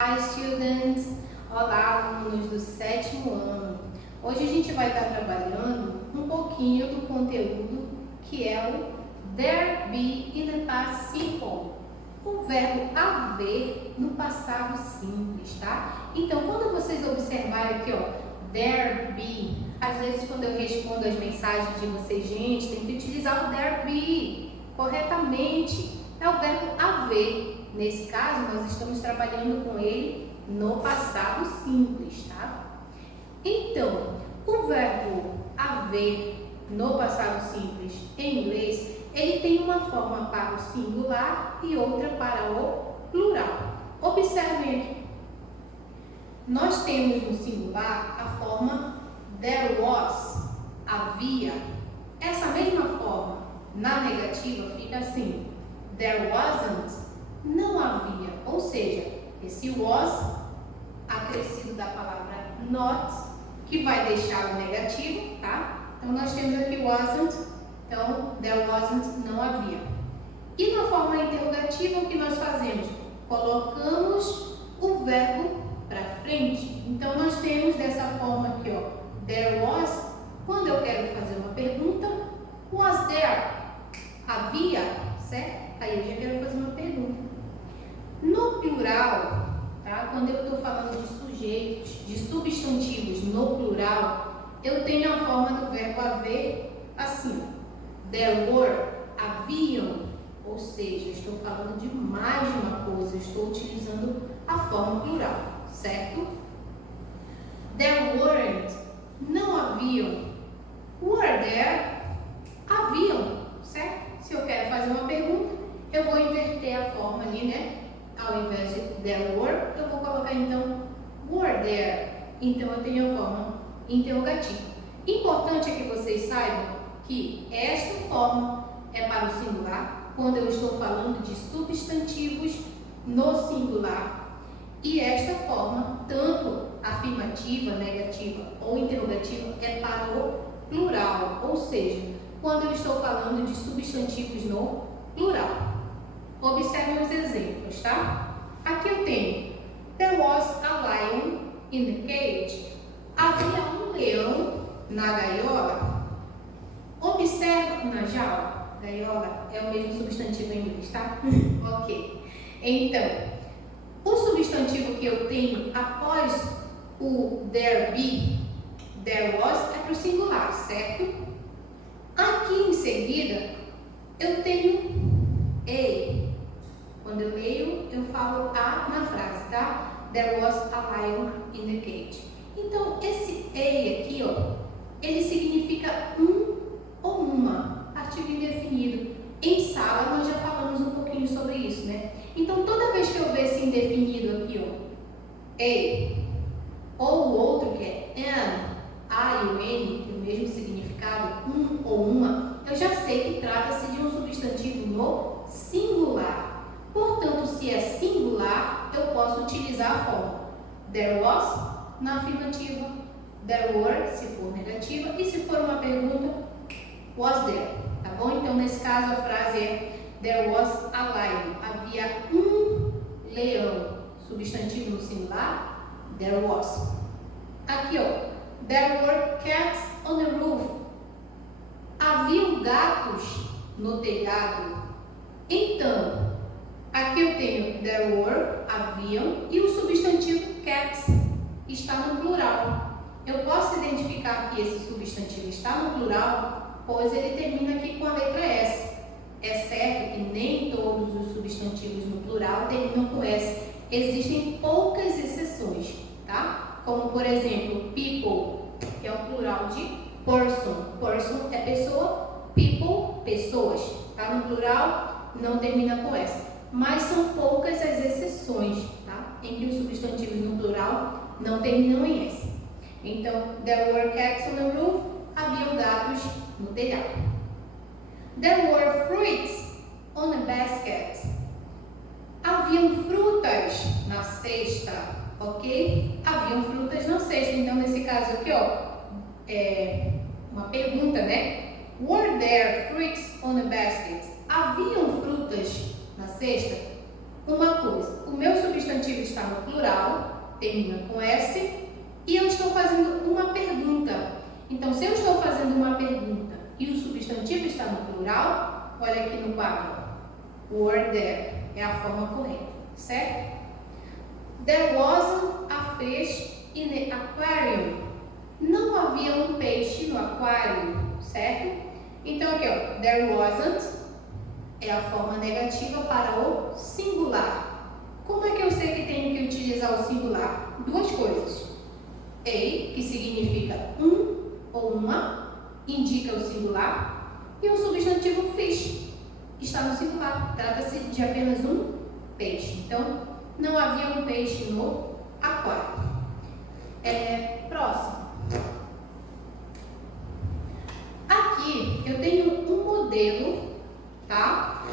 Hi students! Olá, alunos do sétimo ano! Hoje a gente vai estar trabalhando um pouquinho do conteúdo que é o there be in the past simple, o verbo haver no passado simples, tá? Então, quando vocês observarem aqui, ó, there be, às vezes quando eu respondo as mensagens de vocês, gente, tem que utilizar o there be corretamente, é o verbo haver. Nesse caso, nós estamos trabalhando com ele no passado simples, tá? Então, o verbo haver no passado simples em inglês, ele tem uma forma para o singular e outra para o plural. Observem aqui. Nós temos no singular a forma there was, havia. Essa mesma forma na negativa fica assim, there wasn't, não havia, ou seja, esse was acrescido da palavra not, que vai deixar o negativo, tá? Então, nós temos aqui wasn't, então, there wasn't, não havia. E na forma interrogativa, o que nós fazemos? Colocamos o verbo para frente. Então, nós temos dessa forma aqui, ó, there was, quando eu quero fazer uma pergunta, was there, havia, certo? Aí eu já quero fazer uma pergunta. No plural, tá? Quando eu estou falando de sujeitos, de substantivos no plural, eu tenho a forma do verbo haver assim. There were, haviam, ou seja, estou falando de mais de uma coisa, estou utilizando a forma plural, certo? There weren't, não haviam. Were there, haviam, certo? Se eu quero fazer uma pergunta, eu vou inverter a forma ali, né? Ao invés de there were, eu vou colocar então were there. Então eu tenho a forma interrogativa. Importante é que vocês saibam que esta forma é para o singular, quando eu estou falando de substantivos no singular. E esta forma, tanto afirmativa, negativa ou interrogativa, é para o plural, ou seja, quando eu estou falando de substantivos no plural. Observem os exemplos, tá? Aqui eu tenho there was a lion in the cage. Havia um leão na gaiola. Observe na jaula. Gaiola é o mesmo substantivo em inglês, tá? Ok. Então, o substantivo que eu tenho após o there be, there was, é para o singular, certo? Aqui em seguida, eu tenho a. Quando eu leio, eu falo a na frase, tá? There was a lion in the cage. Então, esse a aqui, ó, ele significa um ou uma, artigo indefinido. Em sala, nós já falamos um pouquinho sobre isso, né? Então, toda vez que eu ver esse indefinido aqui, ó, a, ou o outro que é an, a e o n, tem o mesmo significado, um ou uma, eu já sei que trata-se de um substantivo no singular. Portanto, se é singular, eu posso utilizar a forma there was na afirmativa, there were se for negativa e se for uma pergunta, was there, tá bom? Então, nesse caso, a frase é there was a lion, havia um leão, substantivo no singular, there was. Aqui, ó, there were cats on the roof, haviam gatos no telhado. Então, aqui eu tenho there were, haviam, e o substantivo cats está no plural. Eu posso identificar que esse substantivo está no plural, pois ele termina aqui com a letra S. É certo que nem todos os substantivos no plural terminam com S. Existem poucas exceções, tá? Como, por exemplo, people, que é o plural de person. Person é pessoa, people, pessoas. Tá no plural, não termina com S. Mas são poucas as exceções, tá? Em que os substantivos no plural não terminam em S. Então, there were cats on the roof, haviam gatos no telhado. There were fruits on a basket. Haviam frutas na cesta, ok? Haviam frutas na cesta. Então, nesse caso aqui, ó, é uma pergunta, né? Were there fruits on a basket? Haviam frutas na cesta? uma coisa, o meu substantivo está no plural, termina com S, e eu estou fazendo uma pergunta. Então, se eu estou fazendo uma pergunta e o substantivo está no plural, olha aqui no quadro, were there, é a forma correta, certo? There wasn't a fish in the aquarium. Não havia um peixe no aquário, certo? Então aqui, ó, there wasn't é a forma negativa para o singular. Como é que eu sei que tenho que utilizar o singular? Duas coisas. A, que significa um ou uma, indica o singular, e o substantivo fish está no singular. Trata-se de apenas um peixe. Então, não havia um peixe no aquário. Próximo. Aqui eu tenho um modelo, tá?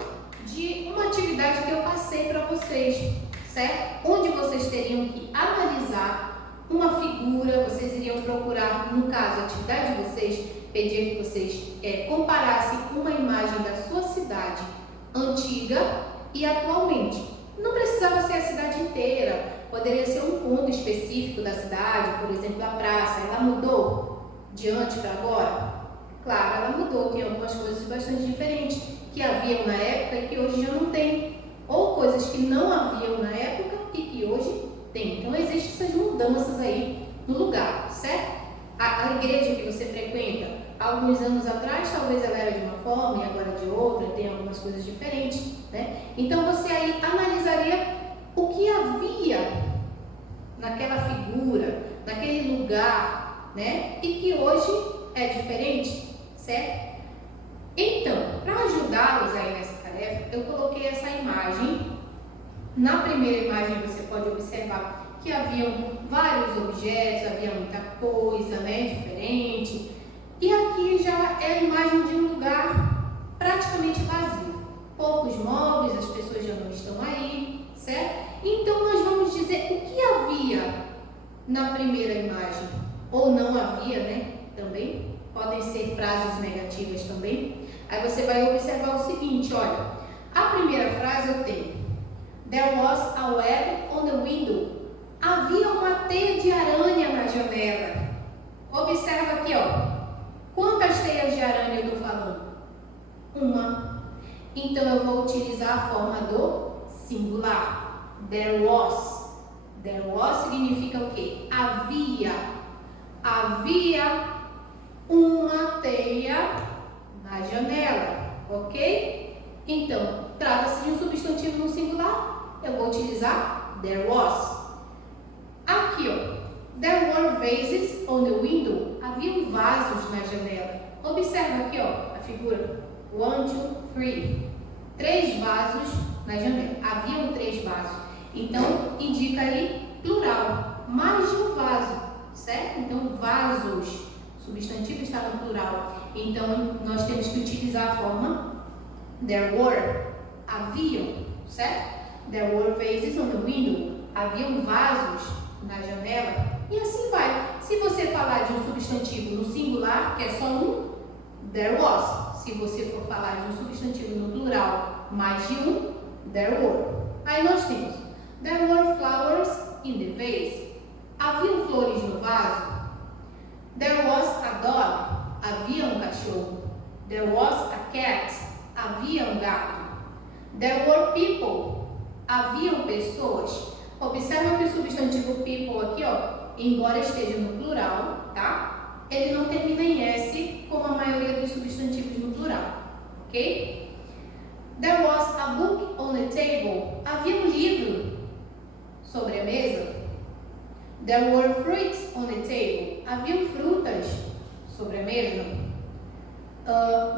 De uma atividade que eu passei para vocês, certo? Onde vocês teriam que analisar uma figura, vocês iriam procurar, no caso, a atividade de vocês, pedir que vocês comparassem uma imagem da sua cidade antiga e atualmente. Não precisava ser a cidade inteira, poderia ser um ponto específico da cidade, por exemplo, a praça. Ela mudou de antes para agora? Claro, ela mudou, tem algumas coisas bastante diferentes que haviam na época e que hoje já não tem, ou coisas que não haviam na época e que hoje tem. Então, existem essas mudanças aí no lugar, certo? A igreja que você frequenta, alguns anos atrás, talvez ela era de uma forma e agora de outra, tem algumas coisas diferentes, né? Então, você aí analisaria o que havia naquela figura, naquele lugar, né? E que hoje é diferente, certo? Então, para ajudá-los aí nessa tarefa, eu coloquei essa imagem. Na primeira imagem você pode observar que haviam vários objetos, havia muita coisa, né, diferente. E aqui já é a imagem de um lugar praticamente vazio. Poucos móveis, as pessoas já não estão aí, certo? Então, nós vamos dizer o que havia na primeira imagem, ou não havia, né, também. Podem ser frases negativas também. Aí você vai observar o seguinte, olha, a primeira frase eu tenho, there was a web on the window. Havia uma teia de aranha na janela. Observa aqui, ó. Quantas teias de aranha eu estou falando? Uma. Então, eu vou utilizar a forma do singular. There was. There was significa o quê? Havia. Havia uma teia na janela, ok? Então, trata-se de um substantivo no singular. Eu vou utilizar there was. Aqui, ó. There were vases on the window. Haviam vasos na janela. Observa aqui, ó, a figura. 1, 2, 3. 3 vasos na janela. Haviam 3 vasos. Então, indica aí plural. Mais de um vaso, certo? Então, vasos. O substantivo está no plural. Então, nós temos que utilizar a forma there were. Haviam, certo? There were vases on the window. Haviam vasos na janela. E assim vai. Se você falar de um substantivo no singular, que é só um, there was. Se você for falar de um substantivo no plural, mais de um, there were. Aí nós temos there were flowers in the vase. Haviam flores no vaso. There was a dog. Havia um cachorro. There was a cat. Havia um gato. There were people. Haviam pessoas. Observa que o substantivo people aqui, ó, embora esteja no plural, tá? Ele não termina em S, como a maioria dos substantivos no plural, ok? There was a book on the table. Havia um livro sobre a mesa. There were fruits on the table. Haviam frutas sobre a mesa.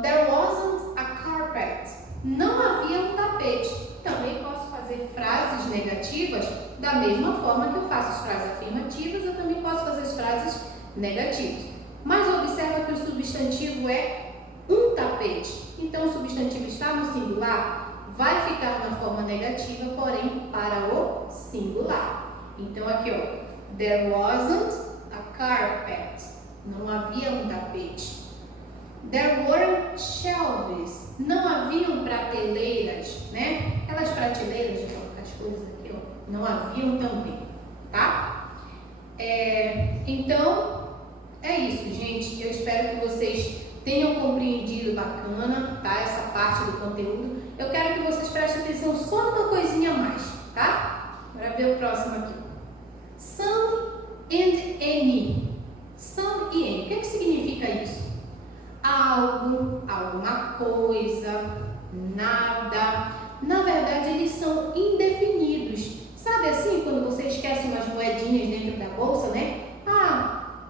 There wasn't a carpet. Não havia um tapete. Também posso fazer frases negativas da mesma forma que eu faço as frases afirmativas, eu também posso fazer as frases negativas. Mas observa que o substantivo é um tapete. Então, o substantivo está no singular, vai ficar na forma negativa, porém para o singular. Então, aqui, ó, there wasn't a carpet. Não havia um tapete. There weren't shelves. Não haviam prateleiras, né? Aquelas prateleiras de colocar as coisas aqui, ó. Não haviam também, tá? Então, é isso, gente. Eu espero que vocês tenham compreendido bacana, tá? Essa parte do conteúdo. Eu quero que vocês prestem atenção só numa coisinha a mais, tá? Bora ver o próximo aqui. Some and any. Some e any. O que significa isso? Algo, alguma coisa, nada. Na verdade, eles são indefinidos. Sabe assim, quando você esquece umas moedinhas dentro da bolsa, né?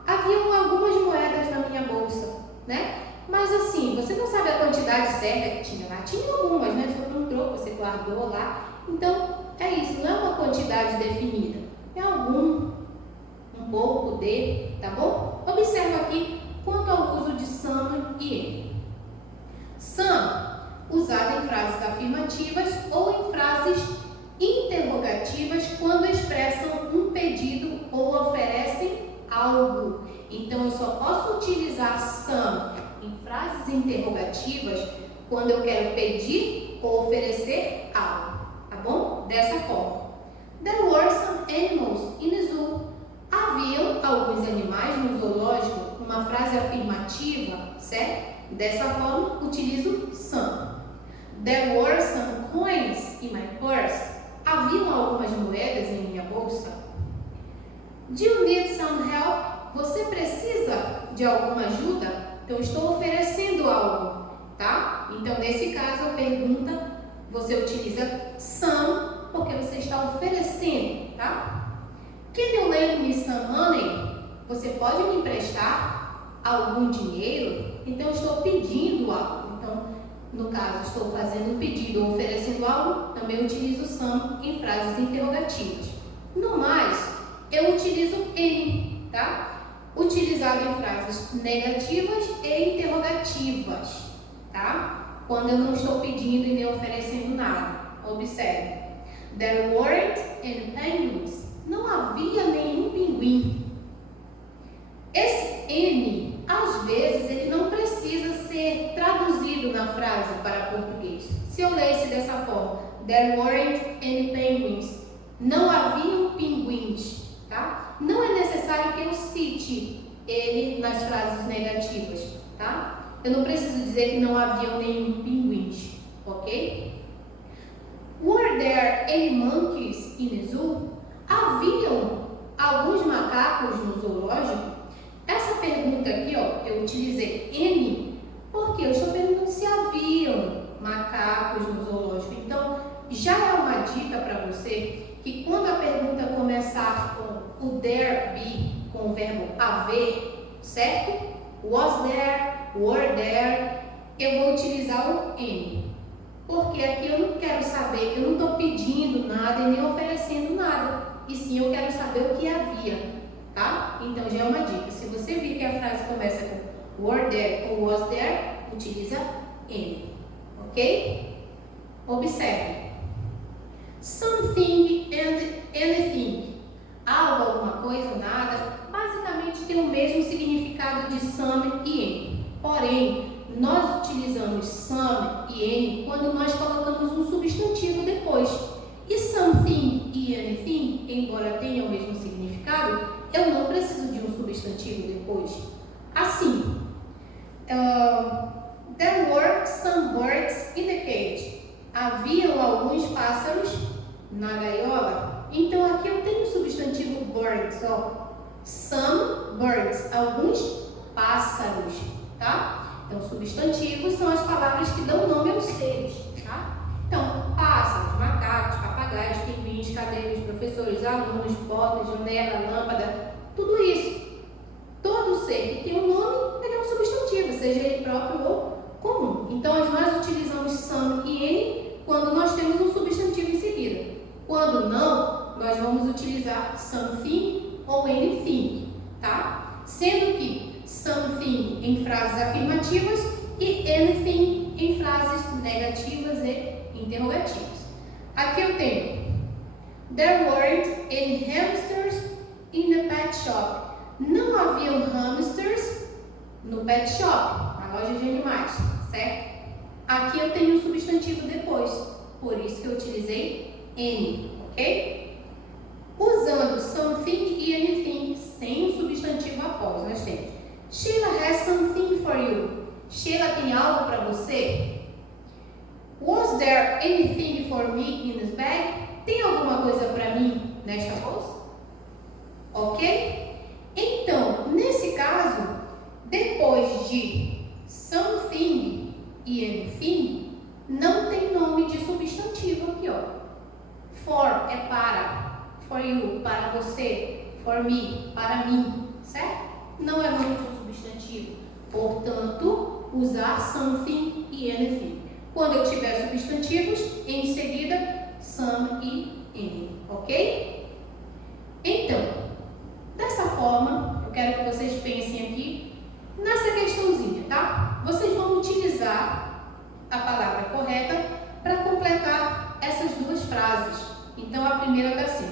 Haviam algumas moedas na minha bolsa, né? Mas assim, você não sabe a quantidade certa que tinha lá. Tinha algumas, né? Foi um troco, você guardou lá. Então, é isso, não é uma quantidade definida. É algum, um pouco de, tá bom? Observa aqui quanto ao uso de some e any. Some, usado em frases afirmativas ou em frases interrogativas quando expressam um pedido ou oferecem algo. Então, eu só posso utilizar some em frases interrogativas quando eu quero pedir ou oferecer algo, tá bom? Dessa forma. There were some animals in the zoo. Haviam alguns animais no zoológico. Uma frase afirmativa, certo? Dessa forma, utilizo some. There were some coins in my purse. Haviam algumas moedas em minha bolsa. Do you need some help? Você precisa de alguma ajuda? Então, estou oferecendo algo, tá? Então, nesse caso, a pergunta, você utiliza some, porque você está oferecendo, tá? Can you lend me some money? Você pode me emprestar algum dinheiro? Então, estou pedindo algo. Então, no caso, estou fazendo um pedido ou oferecendo algo, também utilizo some em frases interrogativas. No mais, eu utilizo any, tá? Utilizado em frases negativas e interrogativas, tá? Quando eu não estou pedindo e nem oferecendo nada. Observe. There weren't any penguins. Não havia nenhum pinguim. Esse any, às vezes, ele não precisa ser traduzido na frase para português. Se eu lesse dessa forma, there weren't any penguins. Não haviam pinguins, tá? Não é necessário que eu cite ele nas frases negativas, tá? Eu não preciso dizer que não haviam nenhum pinguins, ok? Were there any monkeys in the zoo? Haviam alguns macacos no zoológico? Essa pergunta aqui, ó, eu utilizei any porque eu estou perguntando se haviam macacos no zoológico. Então, já é uma dica para você que quando a pergunta começar com o there be, com o verbo haver, certo? Was there, were there, eu vou utilizar o any. Porque aqui eu não quero saber, eu não estou pedindo nada e nem oferecendo nada. E sim, eu quero saber o que havia, tá? Então, já é uma dica. Se você vir que a frase começa com were there ou was there, utiliza any, ok? Observe. Something and anything. Algo, alguma coisa, nada. Basicamente tem o mesmo significado de some e any. Porém, nós utilizamos some e any quando nós colocamos um substantivo depois. E something e anything, embora tenham o mesmo significado, eu não preciso de um substantivo depois. Assim, there were some birds in the cage. Haviam alguns pássaros na gaiola. Então, aqui eu tenho o substantivo birds, ó. Some birds, alguns pássaros, tá? Então, substantivos são as palavras que dão nome aos seres, tá? Então, pássaros, macacos, papagaios, pinguins, cadeiras, professores, alunos, portas, janela, lâmpada, tudo isso. Todo ser que tem um nome, ele é um substantivo, seja ele próprio ou comum. Então, nós utilizamos some e any quando nós temos um substantivo em seguida. Quando não, nós vamos utilizar something ou anything, tá? Sendo que something em frases afirmativas e anything em frases negativas e interrogativas. Aqui eu tenho there weren't any hamsters in the pet shop. Não haviam hamsters no pet shop, na loja de animais, certo? Aqui eu tenho um substantivo depois, por isso que eu utilizei any, ok? Usando something e anything sem um substantivo após, nós temos Sheila has something for you. Sheila tem algo para você? Was there anything for me in this bag? Tem alguma coisa para mim nesta bolsa? Ok? Então, nesse caso, depois de something e anything, não tem nome de substantivo aqui, ó. For é para, for you, para você, for me, para mim, certo? Não é nome de um substantivo. Portanto, usar something e anything. Quando eu tiver substantivos, em seguida, some e any, ok? Então, dessa forma, eu quero que vocês pensem aqui nessa questãozinha, tá? Vocês vão utilizar a palavra correta para completar essas duas frases. Então, a primeira está assim: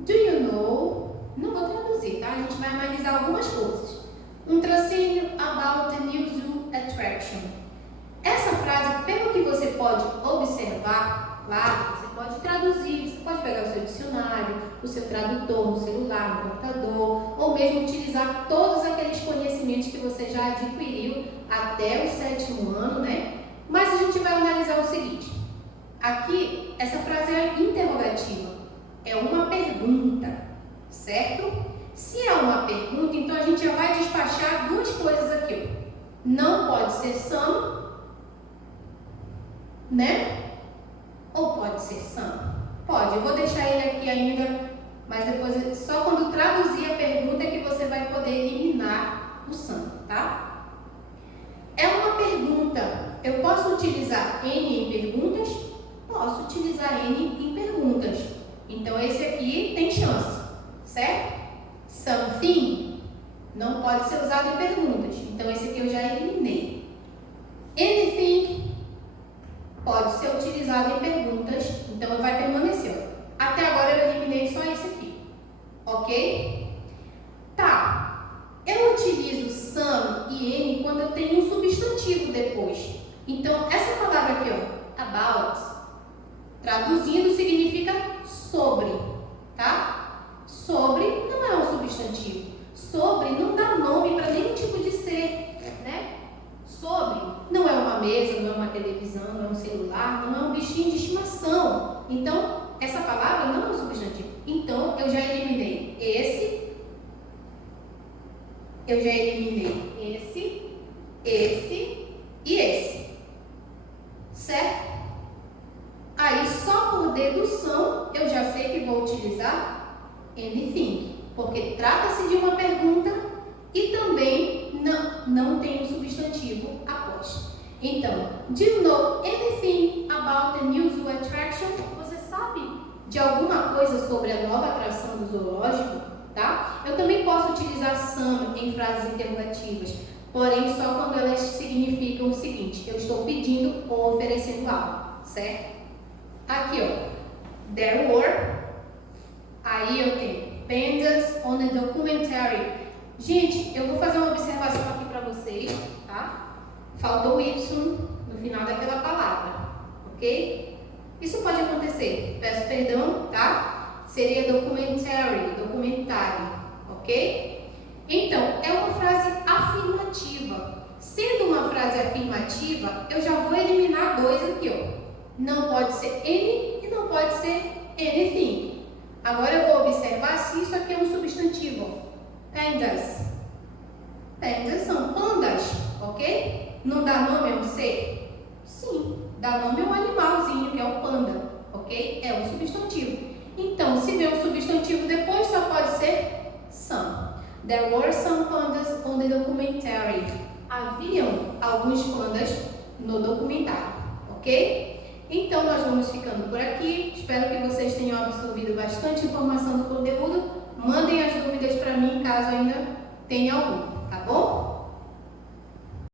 do you know? Não vou traduzir, tá? A gente vai analisar algumas coisas. Um tracinho about the new zoo attraction. Essa frase, pelo que você pode observar, claro, você pode traduzir, você pode pegar o seu dicionário, o seu tradutor no celular, no computador, ou mesmo utilizar todos aqueles conhecimentos que você já adquiriu até o 7º ano, né? Mas a gente vai analisar o seguinte. Aqui, essa frase é interrogativa, é uma pergunta, certo? Se é uma pergunta, então a gente já vai despachar duas coisas aqui, ó. Não pode ser some, né? Ou pode ser some? Pode, eu vou deixar ele aqui ainda, mas depois, só quando traduzir a pergunta é que você vai poder eliminar o some, tá? É uma pergunta. Eu posso utilizar N em perguntas? Posso utilizar N em perguntas. Então, esse aqui tem chance, certo? Something não pode ser usado em perguntas. Então, esse aqui eu já eliminei. Anything pode ser utilizado em perguntas. Então, vai permanecer. Até agora eu eliminei só esse aqui. Ok? Tá. Eu utilizo some e N quando eu tenho um substantivo depois. Então, essa palavra aqui, ó, about, traduzindo, significa sobre, tá? Sobre não é um substantivo. Sobre não dá nome para nenhum tipo de ser, né? Sobre não é uma mesa, não é uma televisão, não é um celular, não é um bichinho de estimação. Então, essa palavra não é um substantivo. Então, eu já eliminei esse, esse e esse. Certo? Aí, só por dedução, eu já sei que vou utilizar anything, porque trata-se de uma pergunta e também não tem um substantivo após. Então, do you know anything about the new zoo attraction? Você sabe de alguma coisa sobre a nova atração do zoológico? Tá? Eu também posso utilizar some em frases interrogativas, porém só quando elas significam o seguinte: eu estou pedindo ou oferecendo algo, certo? Aqui, ó, there were, aí eu tenho pandas on the documentary. Gente, eu vou fazer uma observação aqui para vocês, tá? Faltou o Y no final daquela palavra, ok? Isso pode acontecer, peço perdão, tá? Seria documentary, documentário, ok? Então, é uma frase afirmativa. Sendo uma frase afirmativa, eu já vou eliminar dois aqui, ó. Não pode ser any e não pode ser anything. Agora eu vou observar se isso aqui é um substantivo. Pandas. Pandas são pandas, ok? Não dá nome a um ser? Sim, dá nome a um animalzinho, que é o panda, ok? É um substantivo. Então, se vem um substantivo depois, só pode ser some. There were some pandas on the documentary. Haviam alguns pandas no documentário, ok? Então, nós vamos ficando por aqui. Espero que vocês tenham absorvido bastante informação do conteúdo. Mandem as dúvidas para mim, caso ainda tenha alguma.